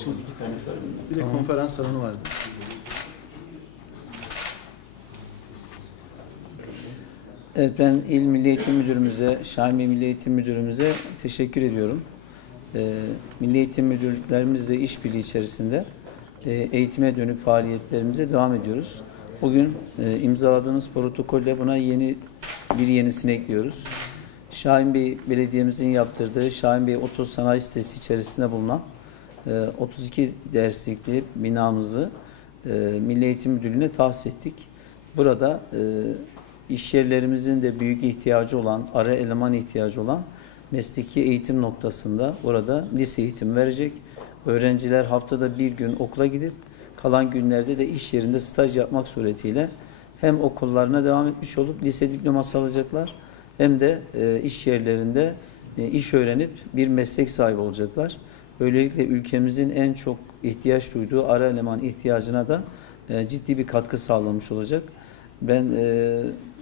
32 tane salonu. Bir de konferans salonu vardı. Evet, ben İl Milli Eğitim Müdürümüze, Şahin Bey Milli Eğitim Müdürümüze teşekkür ediyorum. Milli Eğitim Müdürlüklerimizle işbirliği içerisinde eğitime dönük faaliyetlerimize devam ediyoruz. Bugün imzaladığımız protokolle buna yenisini ekliyoruz. Şahin Bey Belediye'mizin yaptırdığı Şahin Bey Otosanayi sitesi içerisinde bulunan 32 derslikli binamızı Milli Eğitim Müdürlüğü'ne tahsis ettik. Burada iş yerlerimizin de büyük ihtiyacı olan, ara eleman ihtiyacı olan mesleki eğitim noktasında orada lise eğitim verecek. Öğrenciler haftada bir gün okula gidip kalan günlerde de iş yerinde staj yapmak suretiyle hem okullarına devam etmiş olup lise diploması alacaklar hem de iş yerlerinde iş öğrenip bir meslek sahibi olacaklar. Böylelikle ülkemizin en çok ihtiyaç duyduğu ara eleman ihtiyacına da ciddi bir katkı sağlamış olacak. Ben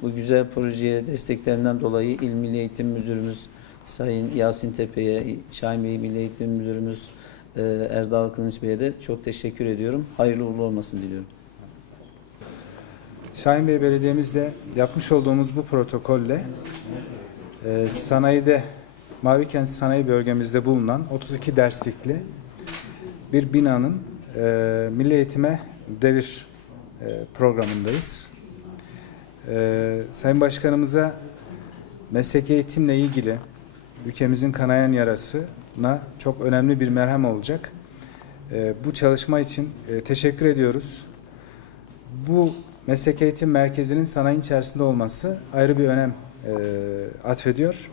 bu güzel projeye desteklerinden dolayı İl Milli Eğitim Müdürümüz Sayın Yasin Tepe'ye, Şahin Bey Milli Eğitim Müdürümüz Erdal Kılıç Bey'e de çok teşekkür ediyorum. Hayırlı uğurlu olmasını diliyorum. Şahin Bey Belediye'mizle yapmış olduğumuz bu protokolle sanayide, Mavikent Sanayi Bölgemizde bulunan 32 derslikli bir binanın milli eğitime devir programındayız. Sayın Başkanımıza mesleki eğitimle ilgili ülkemizin kanayan yarasına çok önemli bir merhem olacak. Bu çalışma için teşekkür ediyoruz. Bu meslek eğitim merkezinin sanayi içerisinde olması ayrı bir önem atfediyor.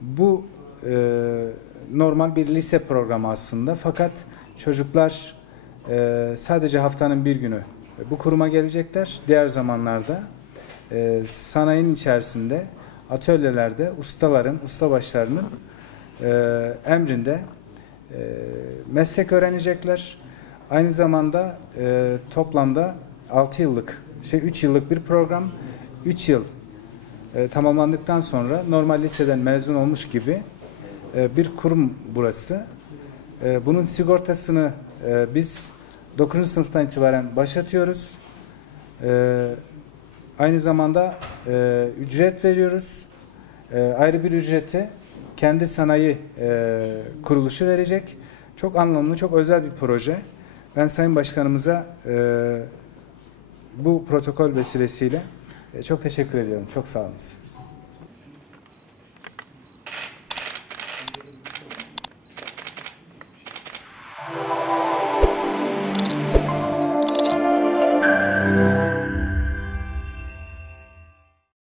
Bu normal bir lise programı aslında, fakat çocuklar sadece haftanın bir günü bu kuruma gelecekler. Diğer zamanlarda sanayinin içerisinde atölyelerde ustaların, ustabaşlarının emrinde meslek öğrenecekler. Aynı zamanda toplamda 3 yıllık bir program. 3 yıl tamamlandıktan sonra normal liseden mezun olmuş gibi bir kurum burası. Bunun sigortasını biz 9. sınıftan itibaren başlatıyoruz. Aynı zamanda ücret veriyoruz. Ayrı bir ücreti kendi sanayi kuruluşu verecek. Çok anlamlı, çok özel bir proje. Ben Sayın Başkanımıza bu protokol vesilesiyle çok teşekkür ediyorum. Çok sağ olun.